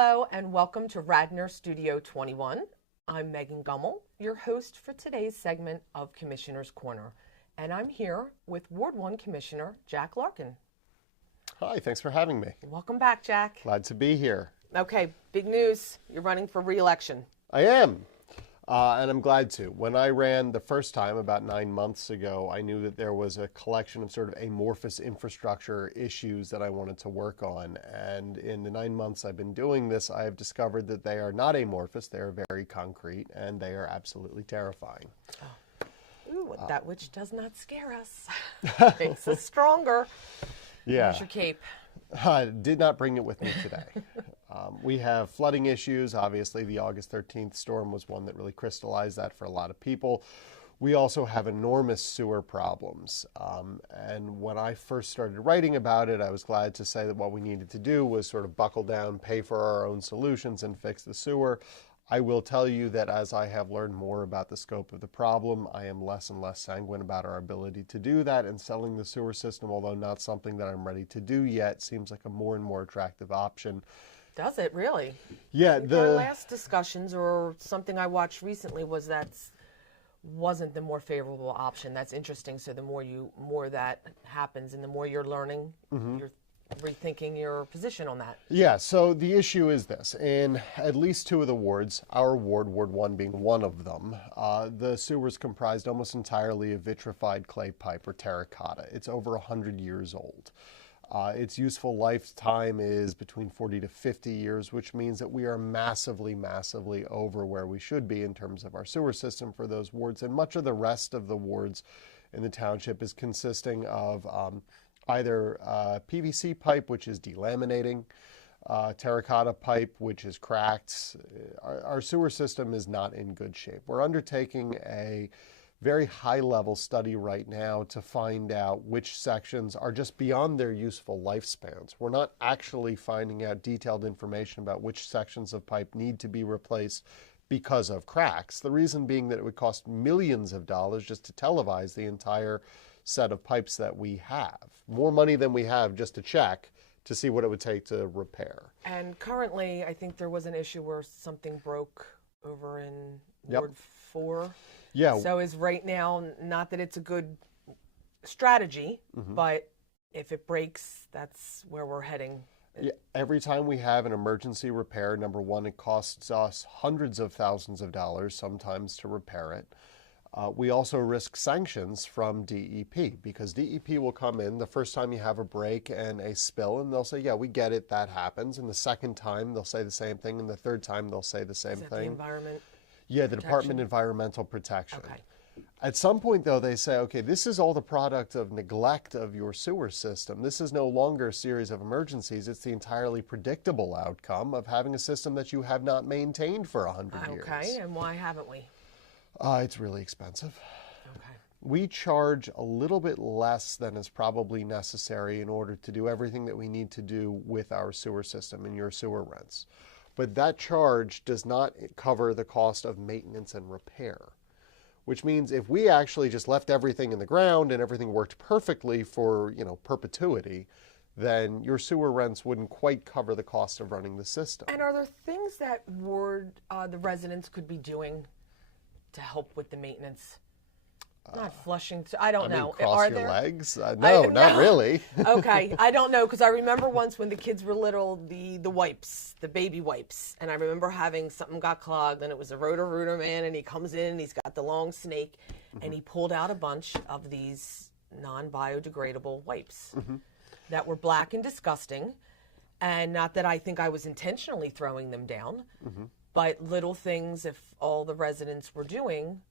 Hello and welcome to Radnor Studio 21. I'm Megan Gummel, your host for today's segment of Commissioner's Corner. And I'm here with Ward 1 Commissioner Jack Larkin. Hi, thanks for having me. Welcome back, Jack. Glad to be here. Okay, big news. You're running for re-election. I am, and I'm glad to. When I ran the first time about 9 months ago, I knew that there was a collection of sort of amorphous infrastructure issues that I wanted to work on. And in the 9 months I've been doing this, I have discovered that they are not amorphous, they are very concrete, and they are absolutely terrifying. Ooh, that which does not scare us makes us stronger. Yeah. Here's your cape. I did not bring it with me today. We have flooding issues. Obviously, the August 13th storm was one that really crystallized that for a lot of people. We also have enormous sewer problems. And when I first started writing about it, I was glad to say that what we needed to do was sort of buckle down, pay for our own solutions, and fix the sewer. I will tell you that as I have learned more about the scope of the problem, I am less and less sanguine about our ability to do that, and selling the sewer system, although not something that I'm ready to do yet, seems like a more and more attractive option. Does it really? Yeah. Our last discussions or something I watched recently was that wasn't the more favorable option. That's interesting. So the more that happens and the more you're learning, you're rethinking your position on that. Yeah, so the issue is this. In at least two of the wards, our ward, Ward 1 being one of them, the sewer is comprised almost entirely of vitrified clay pipe or terracotta. It's over 100 years old. Its useful lifetime is between 40 to 50 years, which means that we are massively, massively over where we should be in terms of our sewer system for those wards. And much of the rest of the wards in the township is consisting of either PVC pipe, which is delaminating, terracotta pipe, which is cracked. Our sewer system is not in good shape. We're undertaking a very high-level study right now to find out which sections are just beyond their useful lifespans. We're not actually finding out detailed information about which sections of pipe need to be replaced because of cracks. The reason being that it would cost millions of dollars just to televise the entire set of pipes that we have. More money than we have just to check to see what it would take to repair. And currently, I think there was an issue where something broke over in Ward 4. Yeah. So is right now, not that it's a good strategy, but if it breaks, that's where we're heading. Yeah, every time we have an emergency repair, number one, it costs us hundreds of thousands of dollars sometimes to repair it. We also risk sanctions from DEP because DEP will come in the first time you have a break and a spill, and they'll say, yeah, we get it, that happens. And the second time, they'll say the same thing, and the third time, they'll say the same thing. The environment? Yeah, the Department of Environmental Protection. Okay. At some point, though, they say, okay, this is all the product of neglect of your sewer system. This is no longer a series of emergencies. It's the entirely predictable outcome of having a system that you have not maintained for 100 years. Okay, and why haven't we? It's really expensive. Okay. We charge a little bit less than is probably necessary in order to do everything that we need to do with our sewer system and your sewer rents. But that charge does not cover the cost of maintenance and repair, which means if we actually just left everything in the ground and everything worked perfectly for, perpetuity, then your sewer rents wouldn't quite cover the cost of running the system. And are there things that the residents could be doing to help with the maintenance? Not flushing. I don't know. Cross your legs? No, not really. Okay, I don't know, because I remember once when the kids were little, the wipes, the baby wipes, and I remember having something got clogged, and it was a Roto-Rooter man, and he comes in, and he's got the long snake, and he pulled out a bunch of these non-biodegradable wipes that were black and disgusting, and not that I think I was intentionally throwing them down, but little things, if all the residents were doing,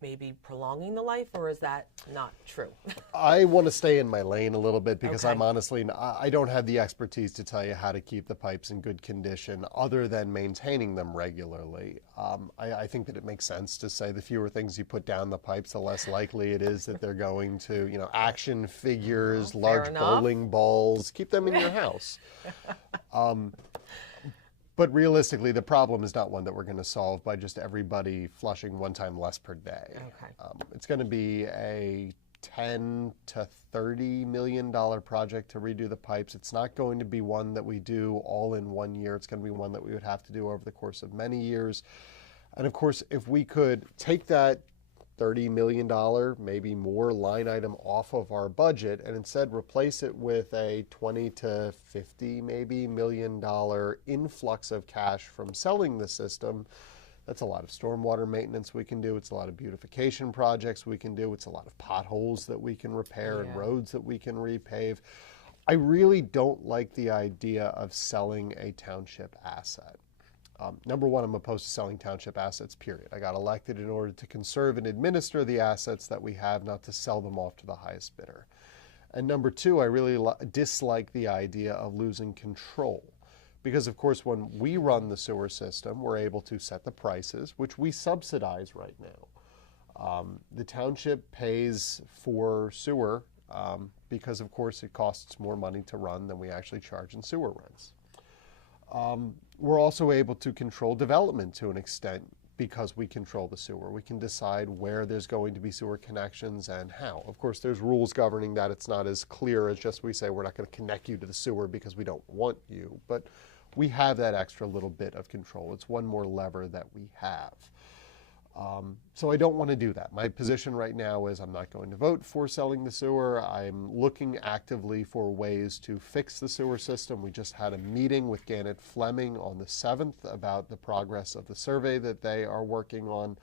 maybe prolonging the life, or is that not true? I want to stay in my lane a little bit because Okay. I'm honestly, I don't have the expertise to tell you how to keep the pipes in good condition other than maintaining them regularly. I think that it makes sense to say the fewer things you put down the pipes, the less likely it is that they're going to, action figures, Well, large fair enough. bowling balls, keep them in your house. But realistically, the problem is not one that we're going to solve by just everybody flushing one time less per day. Okay. It's going to be a $10 to $30 million project to redo the pipes. It's not going to be one that we do all in 1 year. It's going to be one that we would have to do over the course of many years. And of course, if we could take that $30 million, maybe more line item off of our budget and instead replace it with a $20 to $50 maybe million influx of cash from selling the system, that's a lot of stormwater maintenance we can do. It's a lot of beautification projects we can do. It's a lot of potholes that we can repair and roads that we can repave. I really don't like the idea of selling a township asset. Number one, I'm opposed to selling township assets, period. I got elected in order to conserve and administer the assets that we have, not to sell them off to the highest bidder. And number two, I really dislike the idea of losing control. Because, of course, when we run the sewer system, we're able to set the prices, which we subsidize right now. The township pays for sewer because, of course, it costs more money to run than we actually charge in sewer rents. We're also able to control development to an extent because we control the sewer. We can decide where there's going to be sewer connections and how. Of course, there's rules governing that. It's not as clear as just we say we're not going to connect you to the sewer because we don't want you. But we have that extra little bit of control. It's one more lever that we have. So I don't want to do that. My position right now is I'm not going to vote for selling the sewer. I'm looking actively for ways to fix the sewer system. We just had a meeting with Gannett Fleming on the 7th about the progress of the survey that they are working on.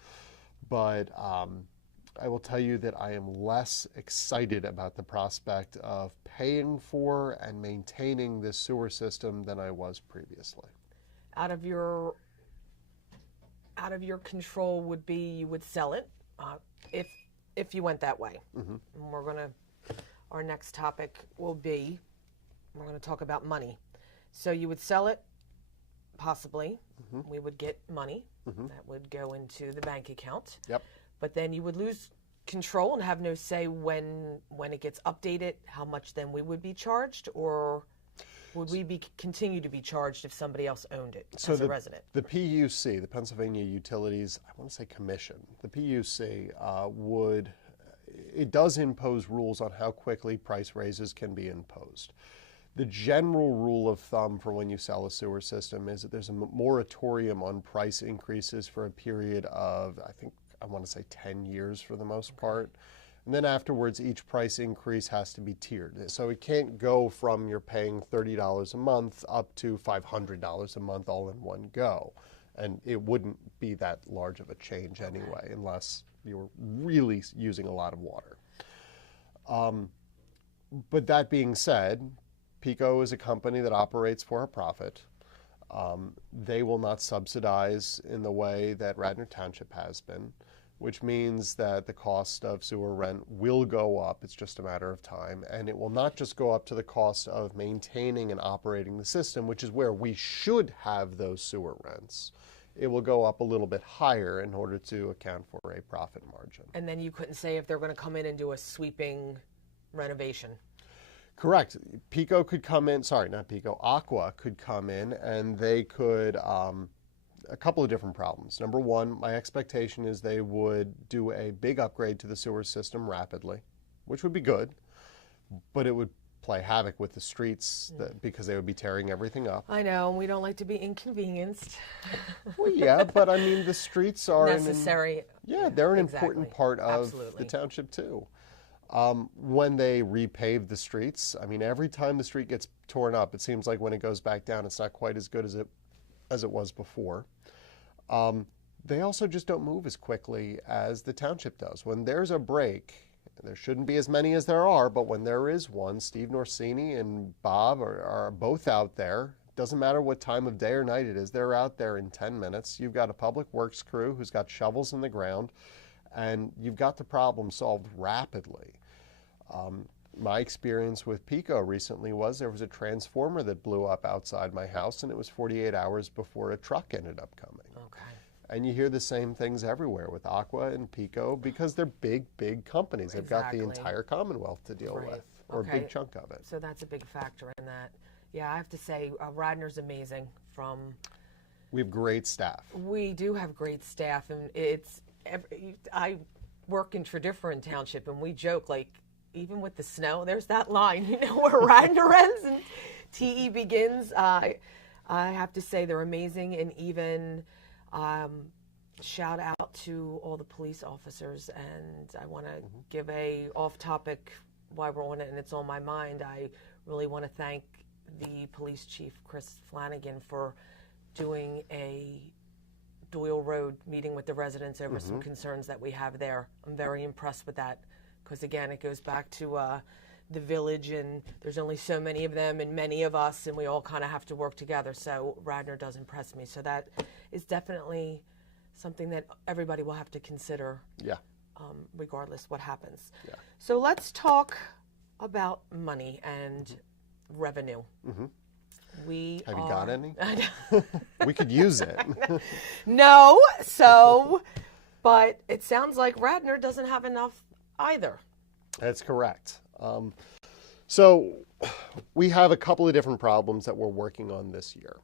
But I will tell you that I am less excited about the prospect of paying for and maintaining this sewer system than I was previously. Out of your control would be you would sell it if you went that way. And our next topic will be, we're going to talk about money. So you would sell it, possibly. We would get money that would go into the bank account. Yep. But then you would lose control and have no say when it gets updated, how much then we would be charged, or would we continue to be charged if somebody else owned it as a resident? The PUC, the Pennsylvania Utilities, I want to say Commission, the PUC it does impose rules on how quickly price raises can be imposed. The general rule of thumb for when you sell a sewer system is that there's a moratorium on price increases for a period of, I want to say 10 years for the most part. And then afterwards, each price increase has to be tiered. So it can't go from you're paying $30 a month up to $500 a month all in one go. And it wouldn't be that large of a change anyway, unless you were really using a lot of water. But that being said, PECO is a company that operates for a profit. They will not subsidize in the way that Radnor Township has been, which means that the cost of sewer rent will go up. It's just a matter of time. And it will not just go up to the cost of maintaining and operating the system, which is where we should have those sewer rents. It will go up a little bit higher in order to account for a profit margin. And then you couldn't say if they're going to come in and do a sweeping renovation. Correct. PECO could come in, sorry, not PECO, Aqua could come in and they could, a couple of different problems. Number one, my expectation is they would do a big upgrade to the sewer system rapidly, which would be good, but it would play havoc with the streets because they would be tearing everything up. I know, and we don't like to be inconvenienced. Well, yeah, but I mean, the streets are necessary. They're an important part of the township too. When they repave the streets, I mean, every time the street gets torn up, it seems like when it goes back down, it's not quite as good as it was before. They also just don't move as quickly as the township does. When there's a break, there shouldn't be as many as there are, but when there is one, Steve Norsini and Bob are both out there. Doesn't matter what time of day or night it is, they're out there in 10 minutes. You've got a public works crew who's got shovels in the ground, and you've got the problem solved rapidly. My experience with PECO recently was there was a transformer that blew up outside my house, and it was 48 hours before a truck ended up coming. Okay. And you hear the same things everywhere with Aqua and PECO because they're big, big companies. They've got the entire Commonwealth to deal with, or a big chunk of it. So that's a big factor in that. Yeah, I have to say, Radnor's amazing. We have great staff. We do have great staff, and work in Tredyffrin Township, and we joke, like, even with the snow, there's that line, where Radnor ends and TE begins. I have to say they're amazing, and even shout out to all the police officers. And I want to give a off-topic while we're on it, and it's on my mind. I really want to thank the police chief, Chris Flanagan, for doing a Doyle Road meeting with the residents over some concerns that we have there. I'm very impressed with that because, again, it goes back to the village, and there's only so many of them and many of us, and we all kind of have to work together. So Radnor does impress me. So that is definitely something that everybody will have to consider, regardless what happens. Yeah. So let's talk about money and revenue. Have you got any? We could use it. No, but it sounds like Radnor doesn't have enough either. That's correct. So we have a couple of different problems that we're working on this year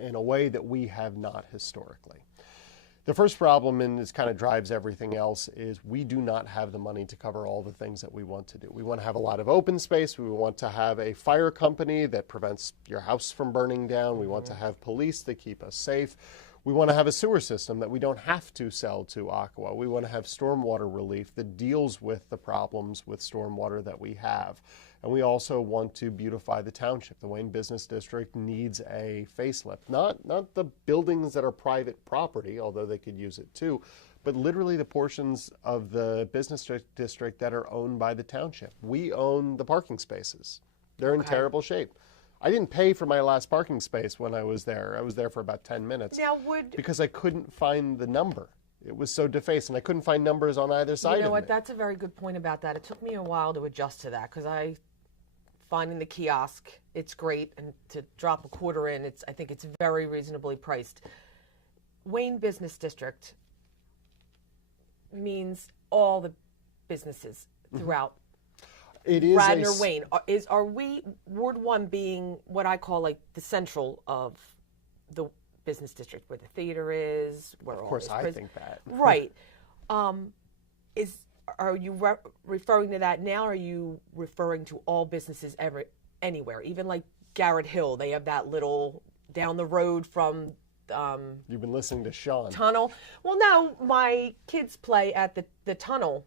in a way that we have not historically. The first problem, and this kind of drives everything else, is we do not have the money to cover all the things that we want to do. We want to have a lot of open space. We want to have a fire company that prevents your house from burning down. We want to have police that keep us safe. We want to have a sewer system that we don't have to sell to Aqua. We want to have stormwater relief that deals with the problems with stormwater that we have. And we also want to beautify the township. The Wayne Business District needs a facelift. Not the buildings that are private property, although they could use it too, but literally the portions of the business district that are owned by the township. We own the parking spaces. They're in terrible shape. I didn't pay for my last parking space when I was there. I was there for about 10 minutes because I couldn't find the number. It was so defaced, and I couldn't find numbers on either side of me. You know what? That's a very good point about that. It took me a while to adjust to that because finding the kiosk, it's great, and to drop a quarter in, I think it's very reasonably priced. Wayne Business District means all the businesses throughout it is Radnor, Wayne. Are we, Ward 1 being what I call like the central of the business district, where the theater is, where of course I think that. Right. Are you referring to that now, or are you referring to all businesses anywhere? Even like Garrett Hill, they have that little down the road from You've been listening to Sean. Tunnel. Well, no, my kids play at the tunnel,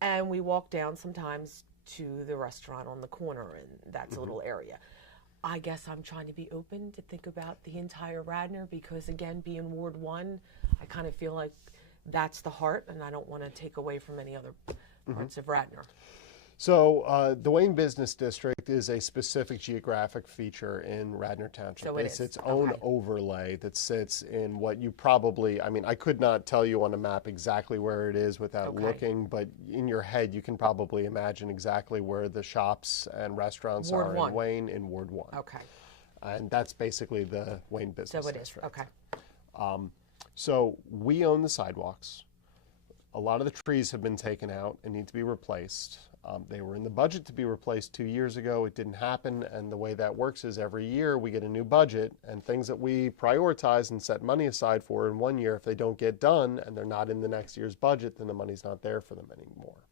and we walk down sometimes to the restaurant on the corner, and that's a little area. I guess I'm trying to be open to think about the entire Radnor because, again, being Ward 1, I kind of feel like that's the heart, and I don't want to take away from any other parts of Radnor. So the Wayne Business District is a specific geographic feature in Radnor Township. So it's its own overlay that sits in what you probably, I could not tell you on a map exactly where it is without looking, but in your head you can probably imagine exactly where the shops and restaurants are in Wayne in Ward 1. Okay. And that's basically the Wayne Business District. Okay. So we own the sidewalks. A lot of the trees have been taken out and need to be replaced. They were in the budget to be replaced 2 years ago. It didn't happen, and the way that works is every year we get a new budget, and things that we prioritize and set money aside for in 1 year, if they don't get done and they're not in the next year's budget, then the money's not there for them anymore.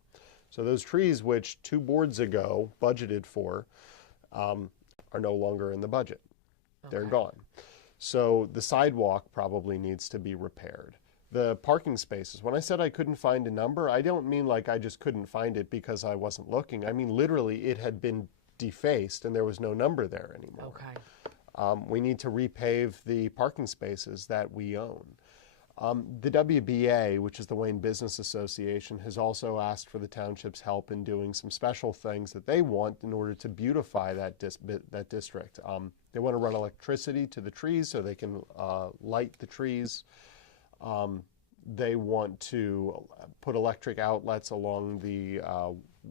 So those trees, which 2 boards ago budgeted for, are no longer in the budget. They're gone. So the sidewalk probably needs to be repaired. The parking spaces, when I said I couldn't find a number, I don't mean like I just couldn't find it because I wasn't looking. I mean literally it had been defaced and there was no number there anymore. Okay. We need to repave the parking spaces that we own. The WBA, which is the Wayne Business Association, has also asked for the township's help in doing some special things that they want in order to beautify that district. They want to run electricity to the trees so they can light the trees. They want to put electric outlets along the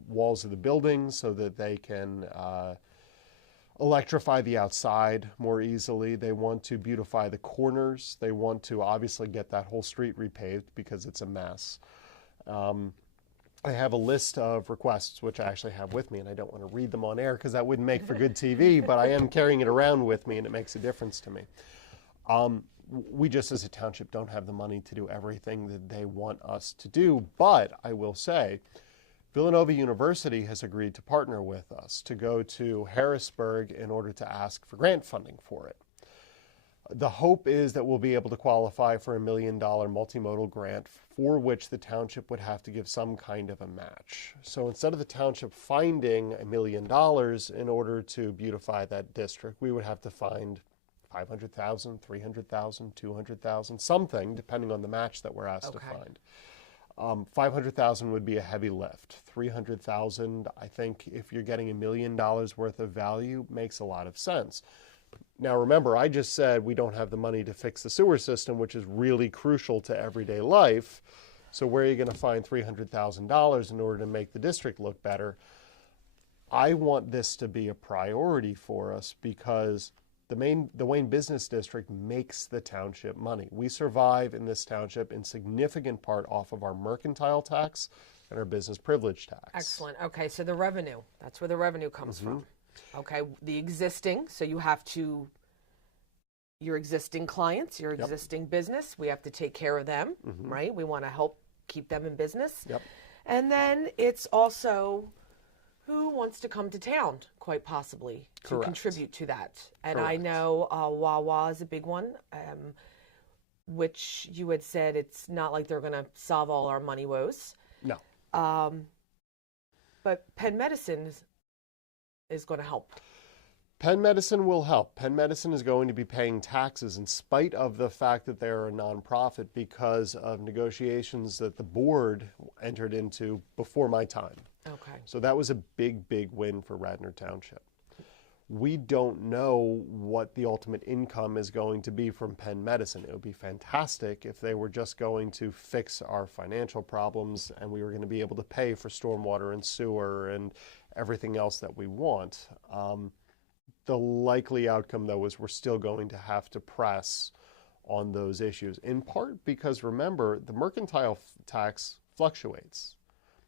walls of the buildings so that they can electrify the outside more easily. They want to beautify the corners. They want to obviously get that whole street repaved because it's a mess. I have a list of requests, which I actually have with me, and I don't want to read them on air because that wouldn't make for good TV, but I am carrying it around with me, and it makes a difference to me. We just as a township don't have the money to do everything that they want us to do. But I will say, Villanova University has agreed to partner with us to go to Harrisburg in order to ask for grant funding for it. The hope is that we'll be able to qualify for a $1 million multimodal grant for which the township would have to give some kind of a match. So instead of the township finding $1 million in order to beautify that district, we would have to find $500,000, $300,000, $200,000, something, depending on the match that we're asked to find. $500,000 would be a heavy lift. $300,000, I think, if you're getting $1 million worth of value, makes a lot of sense. Now, remember, I just said we don't have the money to fix the sewer system, which is really crucial to everyday life. So where are you going to find $300,000 in order to make the district look better? I want this to be a priority for us because the Wayne Business District makes the township money. We survive in this township in significant part off of our mercantile tax and our business privilege tax. Excellent. Okay, so the revenue, that's where the revenue comes from. Okay, the existing, so you have to, your existing clients, your existing business, we have to take care of them, right? We want to help keep them in business. And then it's also who wants to come to town, quite possibly, to contribute to that. And I know Wawa is a big one, which you had said it's not like they're going to solve all our money woes. No. But Penn Medicine is going to help. Penn Medicine will help. Penn Medicine is going to be paying taxes in spite of the fact that they're a nonprofit because of negotiations that the board entered into before my time. Okay. So that was a big, big win for Radnor Township. We don't know what the ultimate income is going to be from Penn Medicine. It would be fantastic if they were just going to fix our financial problems and we were going to be able to pay for stormwater and sewer and everything else that we want. The likely outcome, though, is we're still going to have to press on those issues, in part because, remember, the mercantile tax fluctuates.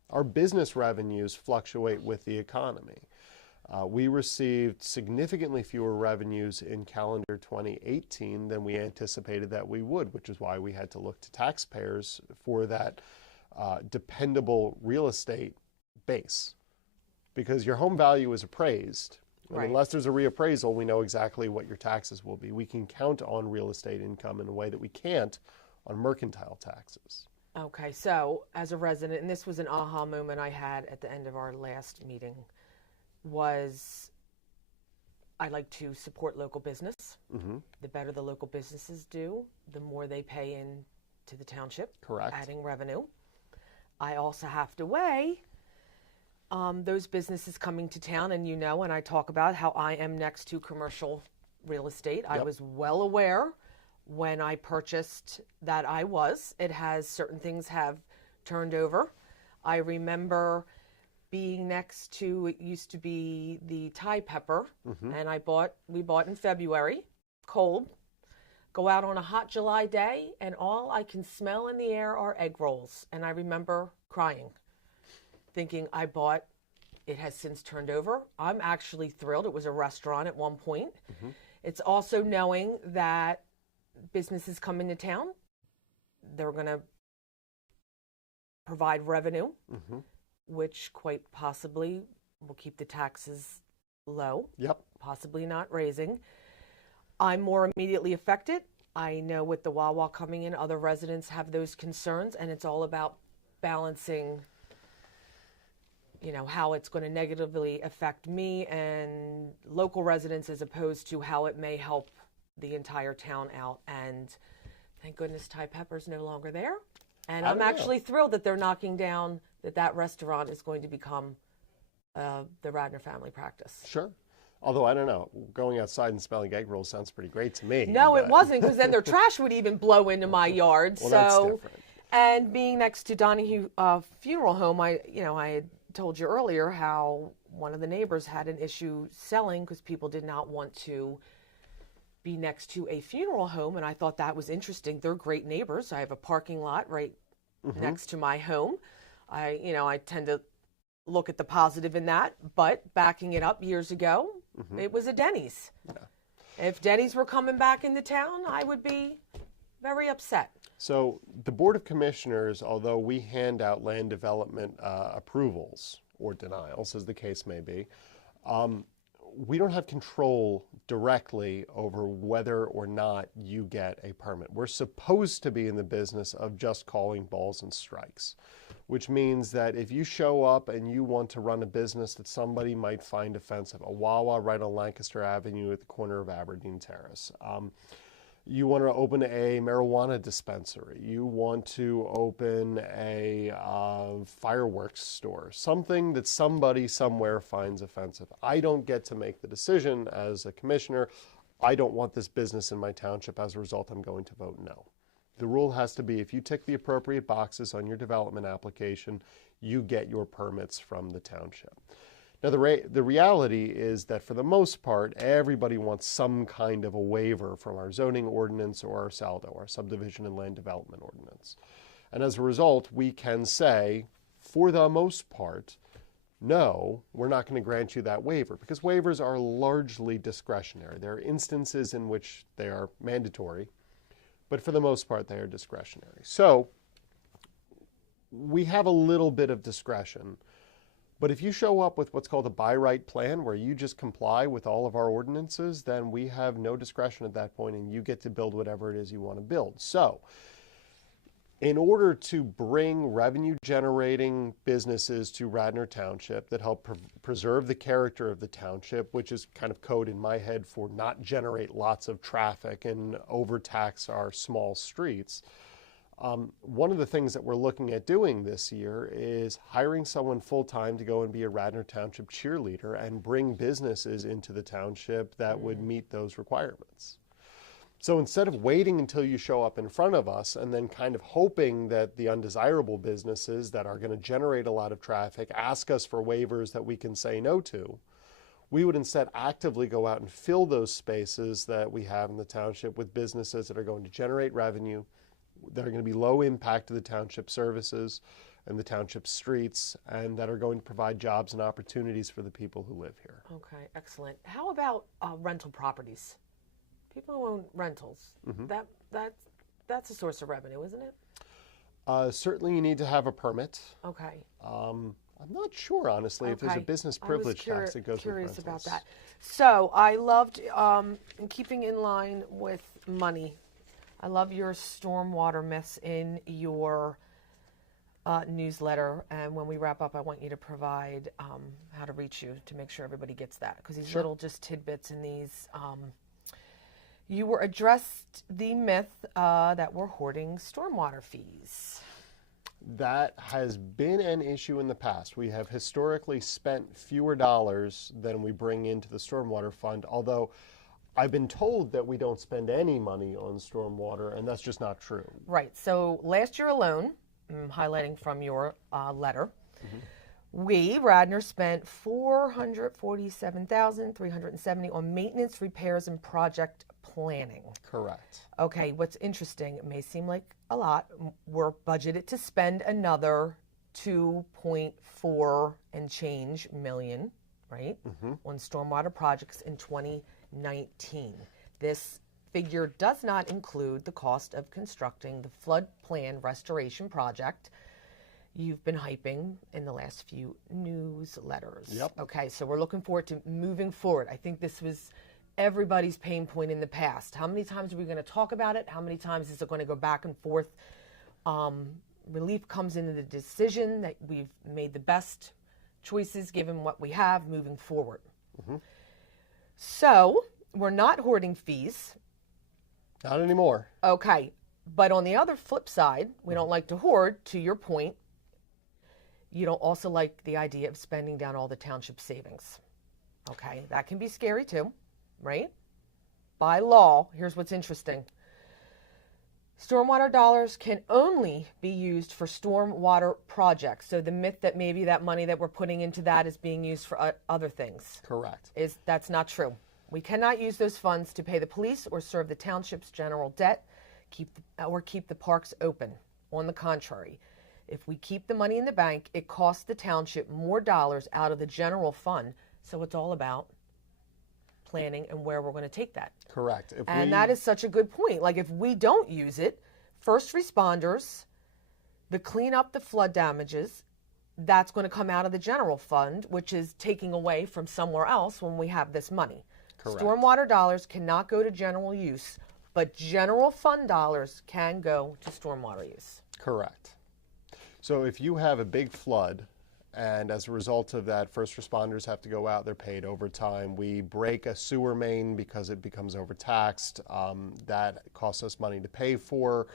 Our business revenues fluctuate with the economy. We received significantly fewer revenues in calendar 2018 than we anticipated that we would, which is why we had to look to taxpayers for that dependable real estate base. Because your home value is appraised. And unless there's a reappraisal, we know exactly what your taxes will be. We can count on real estate income in a way that we can't on mercantile taxes. Okay, so as a resident, and this was an aha moment I had at the end of our last meeting, was I like to support local business. The better the local businesses do, the more they pay in to the township, adding revenue. I also have to weigh those businesses coming to town, and and I talk about how I am next to commercial real estate. I was well aware when I purchased that it has certain things have turned over. I remember being next to, it used to be the Thai pepper, and we bought in February, cold, go out on a hot July day, and all I can smell in the air are egg rolls. And I remember crying, thinking it has since turned over. I'm actually thrilled. It was a restaurant at one point. It's also knowing that businesses come into town, they're going to provide revenue, which quite possibly will keep the taxes low, possibly not raising. I'm more immediately affected. I know with the Wawa coming in, other residents have those concerns, and it's all about balancing how it's going to negatively affect me and local residents as opposed to how it may help the entire town out. And thank goodness Thai Pepper's no longer there. And I'm actually thrilled that they're knocking down that restaurant is going to become the Radnor family practice. Sure. Although, I don't know, going outside and smelling egg rolls sounds pretty great to me. No, it wasn't, because then their trash would even blow into my yard. Well, that's different. And being next to Donahue Funeral Home, I had told you earlier how one of the neighbors had an issue selling because people did not want to be next to a funeral home, and I thought that was interesting. They're great neighbors. I have a parking lot right next to my home. I tend to look at the positive in that, but backing it up years ago, it was a Denny's. If Denny's were coming back into town, I would be very upset. So the Board of Commissioners, although we hand out land development approvals or denials, as the case may be, we don't have control directly over whether or not you get a permit. We're supposed to be in the business of just calling balls and strikes, which means that if you show up and you want to run a business that somebody might find offensive, a Wawa right on Lancaster Avenue at the corner of Aberdeen Terrace, you want to open a marijuana dispensary, you want to open a fireworks store, something that somebody somewhere finds offensive. I don't get to make the decision as a commissioner. I don't want this business in my township. As a result, I'm going to vote no. The rule has to be if you tick the appropriate boxes on your development application, you get your permits from the township. Now, the reality is that for the most part, everybody wants some kind of a waiver from our zoning ordinance or our SALDO, our subdivision and land development ordinance. And as a result, we can say, for the most part, no, we're not going to grant you that waiver, because waivers are largely discretionary. There are instances in which they are mandatory, but for the most part, they are discretionary. So we have a little bit of discretion. But if you show up with what's called a by right plan, where you just comply with all of our ordinances, then we have no discretion at that point, and you get to build whatever it is you want to build. So in order to bring revenue-generating businesses to Radnor Township that help preserve the character of the township, which is kind of code in my head for not generate lots of traffic and overtax our small streets, one of the things that we're looking at doing this year is hiring someone full-time to go and be a Radnor Township cheerleader and bring businesses into the township that would meet those requirements. So instead of waiting until you show up in front of us and then kind of hoping that the undesirable businesses that are going to generate a lot of traffic ask us for waivers that we can say no to, we would instead actively go out and fill those spaces that we have in the township with businesses that are going to generate revenue, that are going to be low impact to the township services and the township streets, and that are going to provide jobs and opportunities for the people who live here. Okay, excellent. How about rental properties? People who own rentals, that's a source of revenue, isn't it? Certainly you need to have a permit. Okay. I'm not sure, honestly, if there's a business privilege tax that goes with rentals. Curious about that. So I loved, in keeping in line with money, I love your stormwater myths in your newsletter. And when we wrap up, I want you to provide how to reach you to make sure everybody gets that. Because these little just tidbits in these, you were addressed the myth that we're hoarding stormwater fees. That has been an issue in the past. We have historically spent fewer dollars than we bring into the stormwater fund, although I've been told that we don't spend any money on stormwater, and that's just not true. Right. So last year alone, highlighting from your letter, we, Radnor, spent $447,370 on maintenance, repairs, and project planning. Correct. Okay, what's interesting, it may seem like a lot, we're budgeted to spend another 2.4 and change million, right, on stormwater projects in 2019. This figure does not include the cost of constructing the flood plan restoration project you've been hyping in the last few newsletters. Yep. Okay, so we're looking forward to moving forward. I think this was everybody's pain point in the past. How many times are we going to talk about it? How many times is it going to go back and forth? Relief comes into the decision that we've made the best choices given what we have moving forward. So we're not hoarding fees. Not anymore. Okay, but on the other flip side, we don't like to hoard, to your point. You don't also like the idea of spending down all the township savings. Okay, that can be scary too, right? By law, here's what's interesting. Stormwater dollars can only be used for stormwater projects. So the myth that maybe that money that we're putting into that is being used for other things. Correct. That's not true. We cannot use those funds to pay the police or serve the township's general debt, keep the parks open. On the contrary, if we keep the money in the bank, it costs the township more dollars out of the general fund. So it's all about planning and where we're going to take that. Correct. And that is such a good point. Like, if we don't use it, first responders, the clean up the flood damages, that's going to come out of the general fund, which is taking away from somewhere else when we have this money. Correct. Stormwater dollars cannot go to general use, but general fund dollars can go to stormwater use. Correct. So if you have a big flood, and as a result of that, first responders have to go out, they're paid overtime. We break a sewer main because it becomes overtaxed. That costs us money to pay for.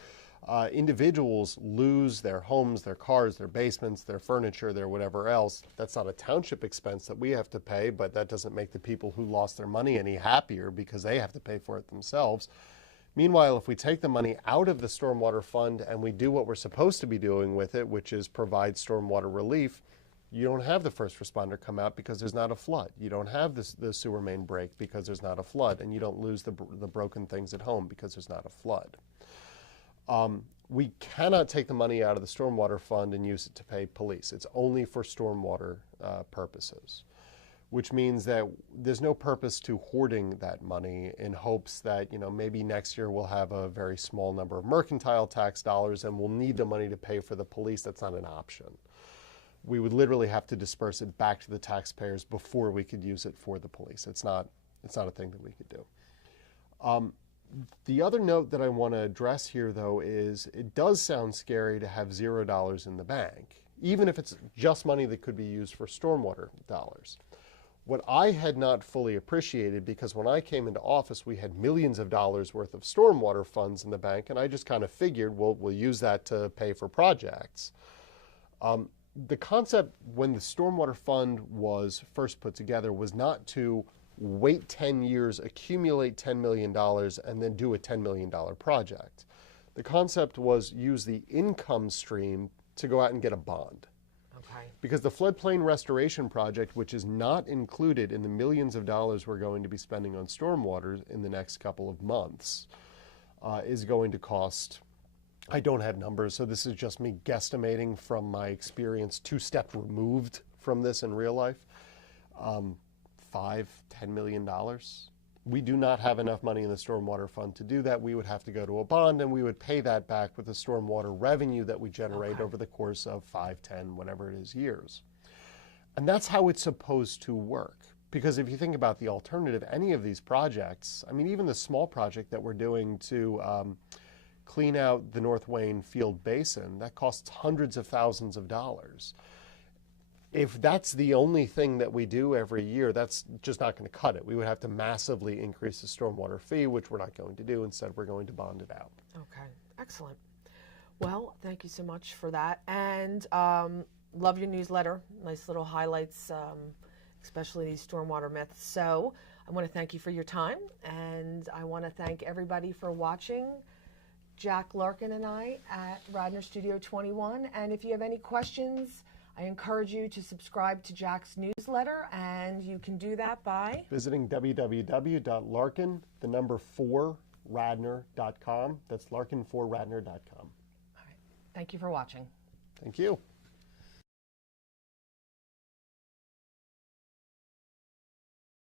Individuals lose their homes, their cars, their basements, their furniture, their whatever else. That's not a township expense that we have to pay, but that doesn't make the people who lost their money any happier because they have to pay for it themselves. Meanwhile, if we take the money out of the stormwater fund and we do what we're supposed to be doing with it, which is provide stormwater relief, you don't have the first responder come out because there's not a flood. You don't have the sewer main break because there's not a flood, and you don't lose the broken things at home because there's not a flood. We cannot take the money out of the stormwater fund and use it to pay police. It's only for stormwater purposes, which means that there's no purpose to hoarding that money in hopes that, you know, maybe next year we'll have a very small number of mercantile tax dollars and we'll need the money to pay for the police. That's not an option. We would literally have to disperse it back to the taxpayers before we could use it for the police. It's not a thing that we could do. The other note that I want to address here, though, is it does sound scary to have $0 in the bank, even if it's just money that could be used for stormwater dollars. What I had not fully appreciated, because when I came into office, we had millions of dollars worth of stormwater funds in the bank, and I just kind of figured, well, we'll use that to pay for projects. The concept when the stormwater fund was first put together was not to wait 10 years, accumulate $10 million, and then do a $10 million project. The concept was use the income stream to go out and get a bond. Okay. Because the floodplain restoration project, which is not included in the millions of dollars we're going to be spending on stormwater in the next couple of months, is going to cost, I don't have numbers, so this is just me guesstimating from my experience 2 steps removed from this in real life. $5–10 million. We do not have enough money in the stormwater fund to do that. We would have to go to a bond, and we would pay that back with the stormwater revenue that we generate over the course of 5, 10, whatever it is, years. And that's how it's supposed to work. Because if you think about the alternative, any of these projects, I mean, even the small project that we're doing to clean out the North Wayne Field Basin, that costs hundreds of thousands of dollars. If that's the only thing that we do every year, that's just not going to cut it. We would have to massively increase the stormwater fee, which we're not going to do. Instead, we're going to bond it out. Okay, excellent. Well, thank you so much for that. And love your newsletter. Nice little highlights, especially these stormwater myths. So I want to thank you for your time, and I want to thank everybody for watching. Jack Larkin and I at Radnor Studio 21. And if you have any questions, I encourage you to subscribe to Jack's newsletter, and you can do that by visiting www.larkin4radnor.com. That's larkin4radnor.com. All right. Thank you for watching. Thank you.